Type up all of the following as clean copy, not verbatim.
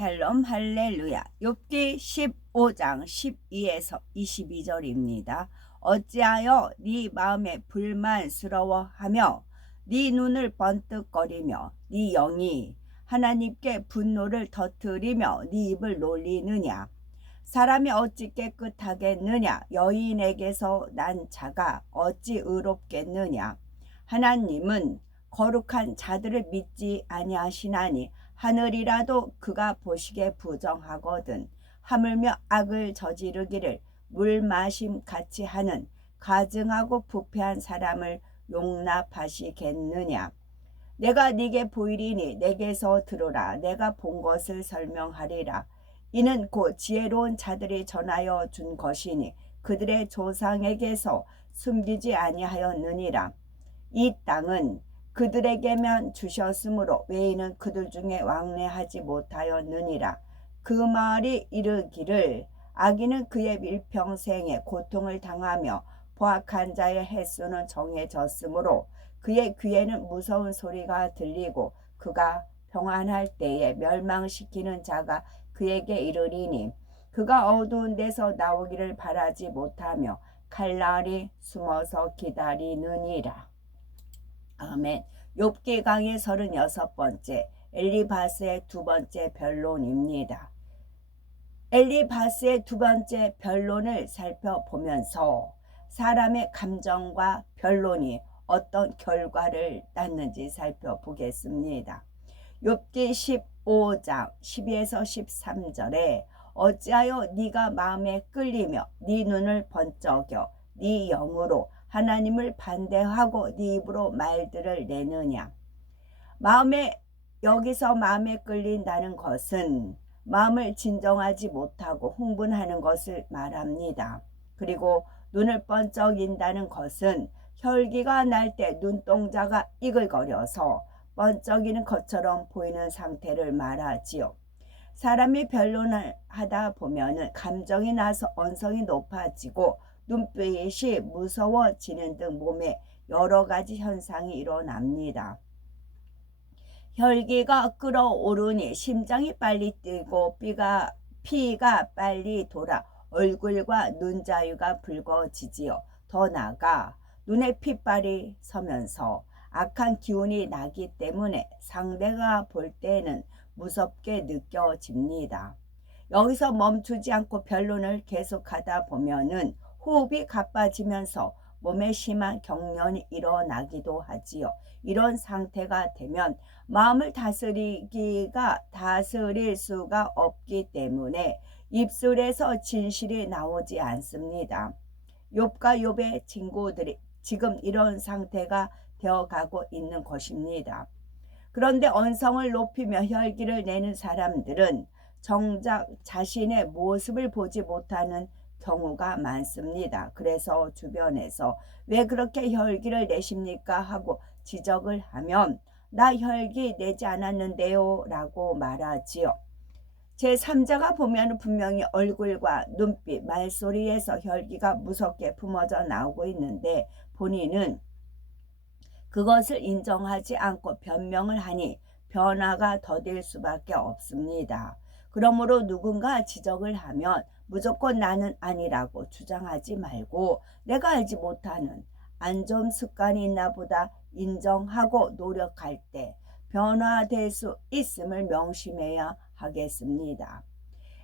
샬롬 할렐루야. 욥기 15장 12에서 22절입니다. 어찌하여 네 마음에 불만스러워하며 네 눈을 번뜩거리며 네 영이 하나님께 분노를 터뜨리며 네 입을 놀리느냐. 사람이 어찌 깨끗하겠느냐. 여인에게서 난 자가 어찌 의롭겠느냐. 하나님은 거룩한 자들을 믿지 아니하시나니 하늘이라도 그가 보시기에 부정하거든. 하물며 악을 저지르기를 물마심 같이 하는 가증하고 부패한 사람을 용납하시겠느냐. 내가 네게 보이리니 내게서 들으라. 내가 본 것을 설명하리라. 이는 곧 지혜로운 자들이 전하여 준 것이니 그들의 조상에게서 숨기지 아니하였느니라. 이 땅은 그들에게만 주셨으므로 외인은 그들 중에 왕래하지 못하였느니라. 그 말이 이르기를 악인은 그의 일평생에 고통을 당하며 포악한 자의 횟수는 정해졌으므로 그의 귀에는 무서운 소리가 들리고 그가 평안할 때에 멸망시키는 자가 그에게 이르리니 그가 어두운 데서 나오기를 바라지 못하며 칼날이 숨어서 기다리느니라. 아멘. 욥기 강의 36번째 엘리바스의 두 번째 변론입니다. 엘리바스의 두 번째 변론을 살펴보면서 사람의 감정과 변론이 어떤 결과를 낳는지 살펴보겠습니다. 욥기 15장 12에서 13절에 어찌하여 네가 마음에 끌리며 네 눈을 번쩍여 네 영으로 하나님을 반대하고 네 입으로 말들을 내느냐. 여기서 마음에 끌린다는 것은 마음을 진정하지 못하고 흥분하는 것을 말합니다. 그리고 눈을 번쩍인다는 것은 혈기가 날 때 눈동자가 이글거려서 번쩍이는 것처럼 보이는 상태를 말하지요. 사람이 변론을 하다 보면 감정이 나서 언성이 높아지고 눈빛이 무서워지는 등 몸에 여러 가지 현상이 일어납니다. 혈기가 끓어오르니 심장이 빨리 뛰고 피가 빨리 돌아 얼굴과 눈자위가 붉어지지요. 더 나아가 눈에 핏발이 서면서 악한 기운이 나기 때문에 상대가 볼 때는 무섭게 느껴집니다. 여기서 멈추지 않고 변론을 계속하다 보면은 호흡이 가빠지면서 몸에 심한 경련이 일어나기도 하지요. 이런 상태가 되면 마음을 다스릴 수가 없기 때문에 입술에서 진실이 나오지 않습니다. 욥과 욥의 친구들이 지금 이런 상태가 되어가고 있는 것입니다. 그런데 언성을 높이며 혈기를 내는 사람들은 정작 자신의 모습을 보지 못하는 경우가 많습니다. 그래서 주변에서 왜 그렇게 혈기를 내십니까? 하고 지적을 하면 나 혈기 내지 않았는데요 라고 말하지요. 제3자가 보면 분명히 얼굴과 눈빛, 말소리에서 혈기가 무섭게 뿜어져 나오고 있는데 본인은 그것을 인정하지 않고 변명을 하니 변화가 더딜 수밖에 없습니다. 그러므로 누군가 지적을 하면 무조건 나는 아니라고 주장하지 말고 내가 알지 못하는 안 좋은 습관이 있나 보다 인정하고 노력할 때 변화될 수 있음을 명심해야 하겠습니다.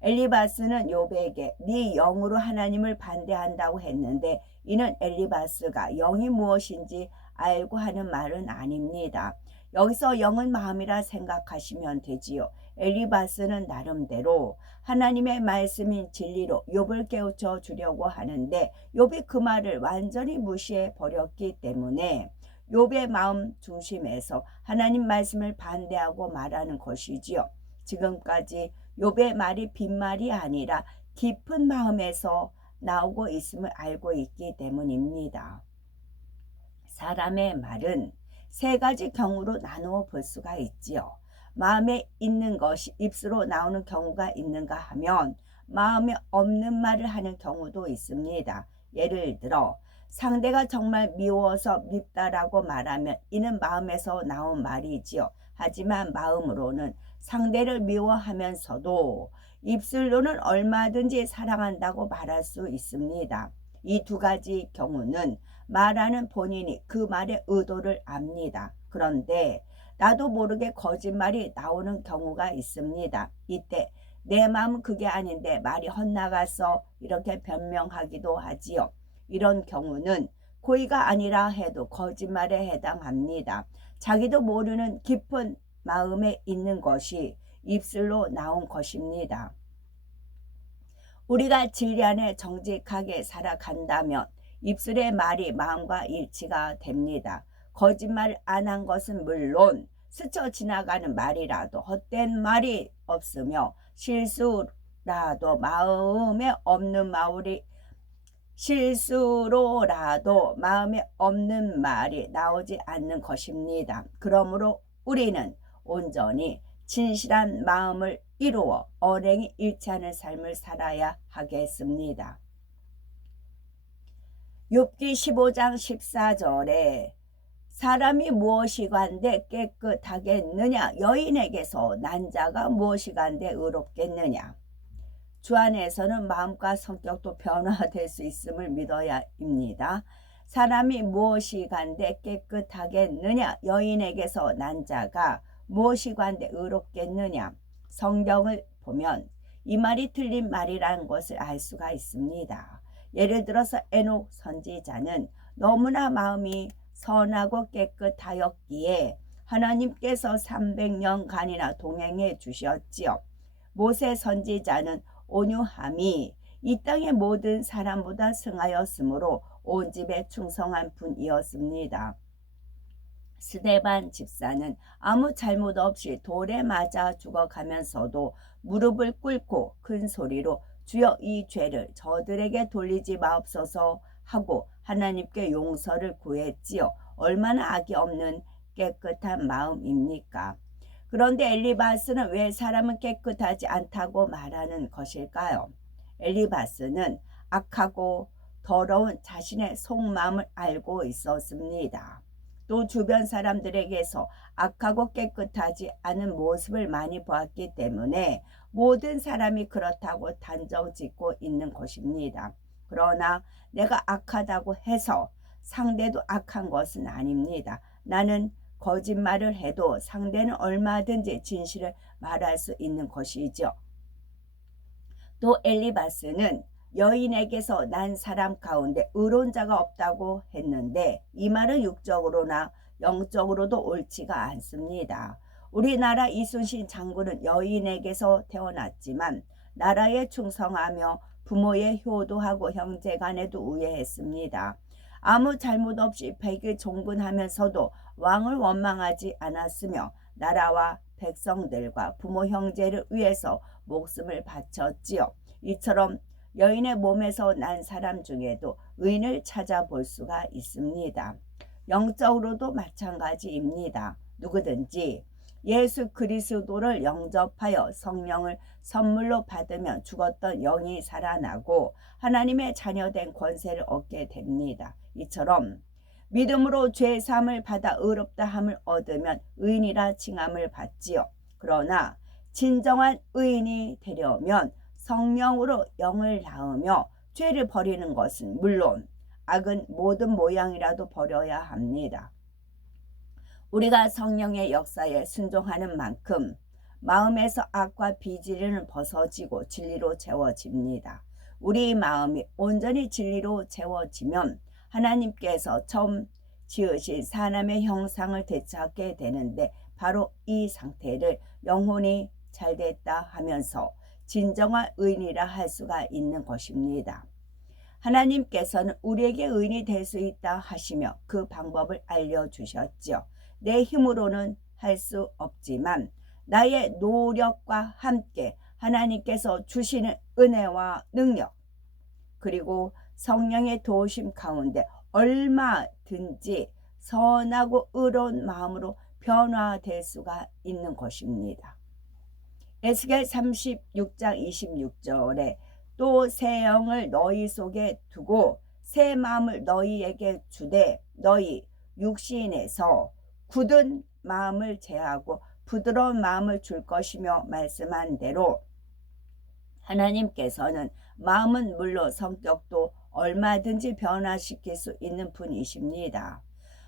엘리바스는 욥에게 네 영으로 하나님을 반대한다고 했는데 이는 엘리바스가 영이 무엇인지 알고 하는 말은 아닙니다. 여기서 영은 마음이라 생각하시면 되지요. 엘리바스는 나름대로 하나님의 말씀인 진리로 욥을 깨우쳐 주려고 하는데 욥이 그 말을 완전히 무시해 버렸기 때문에 욥의 마음 중심에서 하나님 말씀을 반대하고 말하는 것이지요. 지금까지 욥의 말이 빈말이 아니라 깊은 마음에서 나오고 있음을 알고 있기 때문입니다. 사람의 말은 세 가지 경우로 나누어 볼 수가 있지요. 마음에 있는 것이 입술로 나오는 경우가 있는가 하면 마음에 없는 말을 하는 경우도 있습니다. 예를 들어 상대가 정말 미워서 밉다라고 말하면 이는 마음에서 나온 말이지요. 하지만 마음으로는 상대를 미워하면서도 입술로는 얼마든지 사랑한다고 말할 수 있습니다. 이 두 가지 경우는 말하는 본인이 그 말의 의도를 압니다. 그런데 나도 모르게 거짓말이 나오는 경우가 있습니다. 이때 내 마음은 그게 아닌데 말이 헛나가서 이렇게 변명하기도 하지요. 이런 경우는 고의가 아니라 해도 거짓말에 해당합니다. 자기도 모르는 깊은 마음에 있는 것이 입술로 나온 것입니다. 우리가 진리 안에 정직하게 살아간다면 입술의 말이 마음과 일치가 됩니다. 거짓말 안 한 것은 물론 스쳐 지나가는 말이라도 헛된 말이 없으며 실수로라도 마음에 없는 말이 나오지 않는 것입니다. 그러므로 우리는 온전히 진실한 마음을 이루어 언행이 일치하는 삶을 살아야 하겠습니다. 욥기 15장 14절에 사람이 무엇이간데 깨끗하겠느냐, 여인에게서 난 자가 무엇이간데 의롭겠느냐. 주 안에서는 마음과 성격도 변화될 수 있음을 믿어야 합니다. 사람이 무엇이간데 깨끗하겠느냐, 여인에게서 난 자가 무엇이간데 의롭겠느냐. 성경을 보면 이 말이 틀린 말이라는 것을 알 수가 있습니다. 예를 들어서 에녹 선지자는 너무나 마음이 선하고 깨끗하였기에 하나님께서 300년간이나 동행해 주셨지요. 모세 선지자는 온유함이 이 땅의 모든 사람보다 승하였으므로 온 집에 충성한 분이었습니다. 스데반 집사는 아무 잘못 없이 돌에 맞아 죽어가면서도 무릎을 꿇고 큰 소리로 주여 이 죄를 저들에게 돌리지 마옵소서 하고 하나님께 용서를 구했지요. 얼마나 악이 없는 깨끗한 마음입니까? 그런데 엘리바스는 왜 사람은 깨끗하지 않다고 말하는 것일까요? 엘리바스는 악하고 더러운 자신의 속마음을 알고 있었습니다. 또 주변 사람들에게서 악하고 깨끗하지 않은 모습을 많이 보았기 때문에 모든 사람이 그렇다고 단정짓고 있는 것입니다. 그러나 내가 악하다고 해서 상대도 악한 것은 아닙니다. 나는 거짓말을 해도 상대는 얼마든지 진실을 말할 수 있는 것이죠. 또 엘리바스는 여인에게서 난 사람 가운데 의로운 자가 없다고 했는데 이 말은 육적으로나 영적으로도 옳지가 않습니다. 우리나라 이순신 장군은 여인에게서 태어났지만 나라에 충성하며 부모에 효도하고 형제간에도 우애했습니다. 아무 잘못 없이 백일 종군하면서도 왕을 원망하지 않았으며 나라와 백성들과 부모 형제를 위해서 목숨을 바쳤지요. 이처럼 여인의 몸에서 난 사람 중에도 의인을 찾아볼 수가 있습니다. 영적으로도 마찬가지입니다. 누구든지 예수 그리스도를 영접하여 성령을 선물로 받으면 죽었던 영이 살아나고 하나님의 자녀된 권세를 얻게 됩니다. 이처럼 믿음으로 죄 사함을 받아 의롭다 함을 얻으면 의인이라 칭함을 받지요. 그러나 진정한 의인이 되려면 성령으로 영을 낳으며 죄를 버리는 것은 물론 악은 모든 모양이라도 버려야 합니다. 우리가 성령의 역사에 순종하는 만큼 마음에서 악과 비질리는 벗어지고 진리로 채워집니다. 우리 마음이 온전히 진리로 채워지면 하나님께서 처음 지으신 사람의 형상을 되찾게 되는데 바로 이 상태를 영혼이 잘됐다 하면서 진정한 의인이라 할 수가 있는 것입니다. 하나님께서는 우리에게 의인이 될 수 있다 하시며 그 방법을 알려주셨죠. 내 힘으로는 할 수 없지만 나의 노력과 함께 하나님께서 주시는 은혜와 능력 그리고 성령의 도우심 가운데 얼마든지 선하고 의로운 마음으로 변화될 수가 있는 것입니다. 에스겔 36장 26절에 또 새 영을 너희 속에 두고 새 마음을 너희에게 주되 너희 육신에서 굳은 마음을 제하고 부드러운 마음을 줄 것이며 말씀한 대로 하나님께서는 마음은 물론 성격도 얼마든지 변화시킬 수 있는 분이십니다.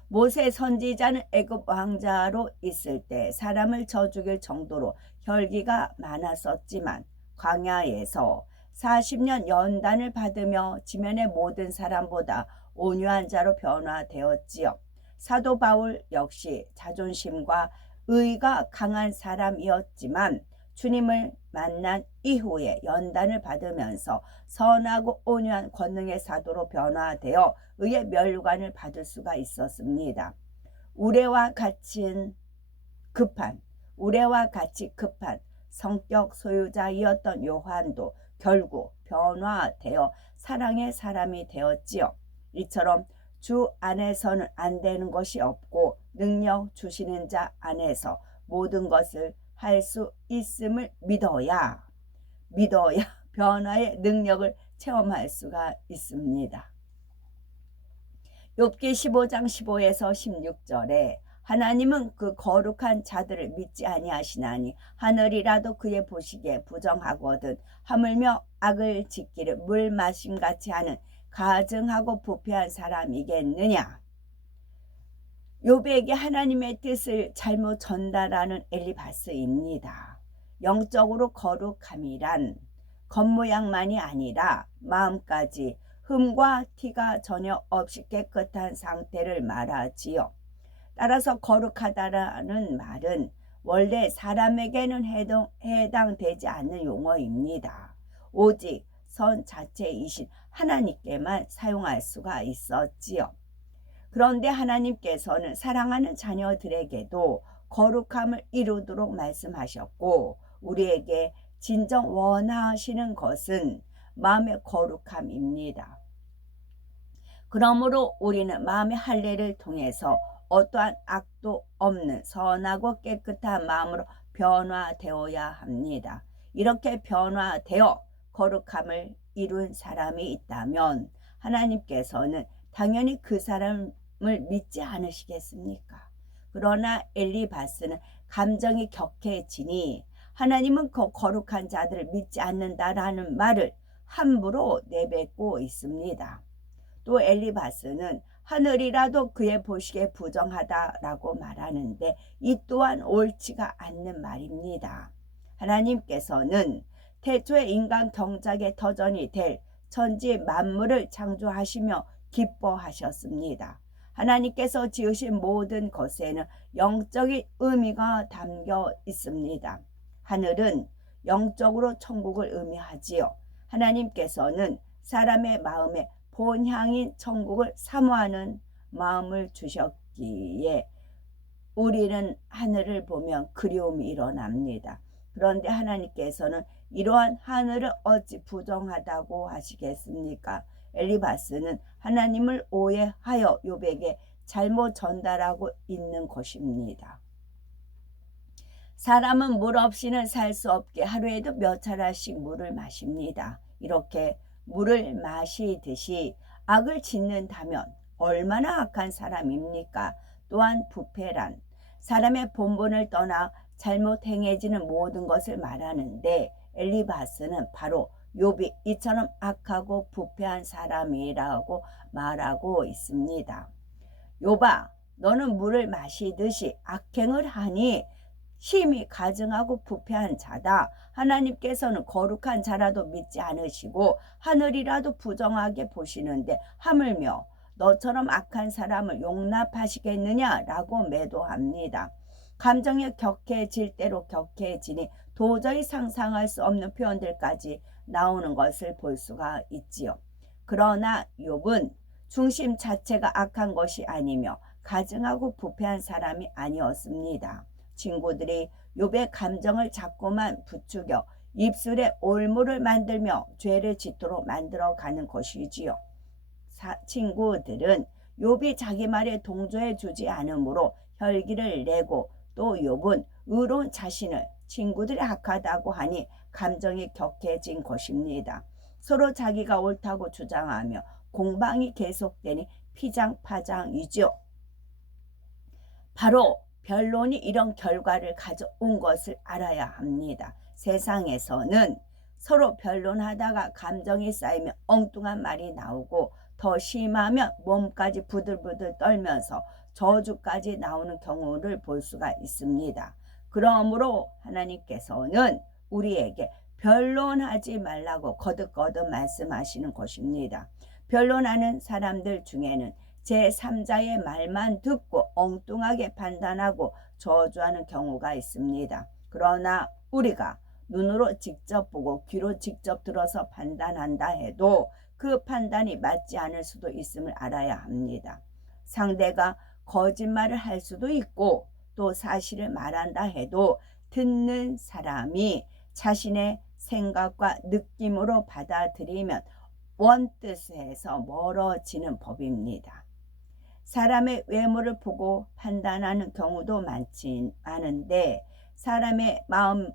모세 선지자는 애굽 왕자로 있을 때 사람을 쳐 죽일 정도로 혈기가 많았었지만 광야에서 40년 연단을 받으며 지면의 모든 사람보다 온유한 자로 변화되었지요. 사도 바울 역시 자존심과 의가 강한 사람이었지만 주님을 만난 이후에 연단을 받으면서 선하고 온유한 권능의 사도로 변화되어 의의 면류관을 받을 수가 있었습니다. 우레와 같이 급한 성격 소유자이었던 요한도 결국 변화되어 사랑의 사람이 되었지요. 이처럼 주 안에서는 안 되는 것이 없고 능력 주시는 자 안에서 모든 것을 할 수 있음을 믿어야 변화의 능력을 체험할 수가 있습니다. 욥기 15장 15에서 16절에 하나님은 그 거룩한 자들을 믿지 아니하시나니 하늘이라도 그의 보시기에 부정하거든 하물며 악을 짓기를 물 마심같이 하는 가증하고 부패한 사람이겠느냐. 욥에게 하나님의 뜻을 잘못 전달하는 엘리바스입니다. 영적으로 거룩함이란 겉모양만이 아니라 마음까지 흠과 티가 전혀 없이 깨끗한 상태를 말하지요. 따라서 거룩하다라는 말은 원래 사람에게는 해당되지 않는 용어입니다. 오직 선 자체이신 하나님께만 사용할 수가 있었지요. 그런데 하나님께서는 사랑하는 자녀들에게도 거룩함을 이루도록 말씀하셨고 우리에게 진정 원하시는 것은 마음의 거룩함입니다. 그러므로 우리는 마음의 할례를 통해서 어떠한 악도 없는 선하고 깨끗한 마음으로 변화되어야 합니다. 이렇게 변화되어 거룩함을 이룬 사람이 있다면 하나님께서는 당연히 그 사람을 믿지 않으시겠습니까? 그러나 엘리바스는 감정이 격해지니 하나님은 그 거룩한 자들을 믿지 않는다라는 말을 함부로 내뱉고 있습니다. 또 엘리바스는 하늘이라도 그의 보시기에 부정하다라고 말하는데 이 또한 옳지가 않는 말입니다. 하나님께서는 태초에 인간 경작의 터전이 될 천지 만물을 창조하시며 기뻐하셨습니다. 하나님께서 지으신 모든 것에는 영적인 의미가 담겨 있습니다. 하늘은 영적으로 천국을 의미하지요. 하나님께서는 사람의 마음에 본향인 천국을 사모하는 마음을 주셨기에 우리는 하늘을 보면 그리움이 일어납니다. 그런데 하나님께서는 이러한 하늘을 어찌 부정하다고 하시겠습니까? 엘리바스는 하나님을 오해하여 욥에게 잘못 전달하고 있는 것입니다. 사람은 물 없이는 살 수 없게 하루에도 몇 차례씩 물을 마십니다. 이렇게 물을 마시듯이 악을 짓는다면 얼마나 악한 사람입니까? 또한 부패란 사람의 본분을 떠나 잘못 행해지는 모든 것을 말하는데 엘리바스는 바로 욥이 이처럼 악하고 부패한 사람이라고 말하고 있습니다. 욥아, 너는 물을 마시듯이 악행을 하니 심히 가증하고 부패한 자다. 하나님께서는 거룩한 자라도 믿지 않으시고 하늘이라도 부정하게 보시는데 하물며 너처럼 악한 사람을 용납하시겠느냐라고 매도합니다. 감정이 격해질 대로 격해지니 도저히 상상할 수 없는 표현들까지 나오는 것을 볼 수가 있지요. 그러나 욥은 중심 자체가 악한 것이 아니며 가증하고 부패한 사람이 아니었습니다. 친구들이 욥의 감정을 자꾸만 부추겨 입술에 올무를 만들며 죄를 짓도록 만들어가는 것이지요. 친구들은 욥이 자기 말에 동조해 주지 않으므로 혈기를 내고 또 욥은 의로운 자신을 친구들이 악하다고 하니 감정이 격해진 것입니다. 서로 자기가 옳다고 주장하며 공방이 계속되니 피장파장이죠. 바로 변론이 이런 결과를 가져온 것을 알아야 합니다. 세상에서는 서로 변론하다가 감정이 쌓이면 엉뚱한 말이 나오고 더 심하면 몸까지 부들부들 떨면서 저주까지 나오는 경우를 볼 수가 있습니다. 그러므로 하나님께서는 우리에게 변론하지 말라고 거듭거듭 말씀하시는 것입니다. 변론하는 사람들 중에는 제3자의 말만 듣고 엉뚱하게 판단하고 저주하는 경우가 있습니다. 그러나 우리가 눈으로 직접 보고 귀로 직접 들어서 판단한다 해도 그 판단이 맞지 않을 수도 있음을 알아야 합니다. 상대가 거짓말을 할 수도 있고 또 사실을 말한다 해도 듣는 사람이 자신의 생각과 느낌으로 받아들이면 원뜻에서 멀어지는 법입니다. 사람의 외모를 보고 판단하는 경우도 많은데 사람의 마음은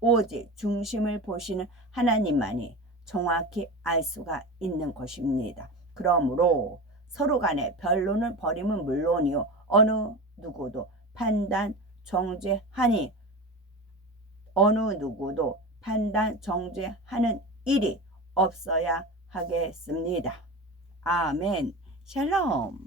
오직 중심을 보시는 하나님만이 정확히 알 수가 있는 것입니다. 그러므로 서로 간에 변론을 벌이면 물론이요 어느 누구도 판단 정죄하는 일이 없어야 하겠습니다. 아멘. 샬롬.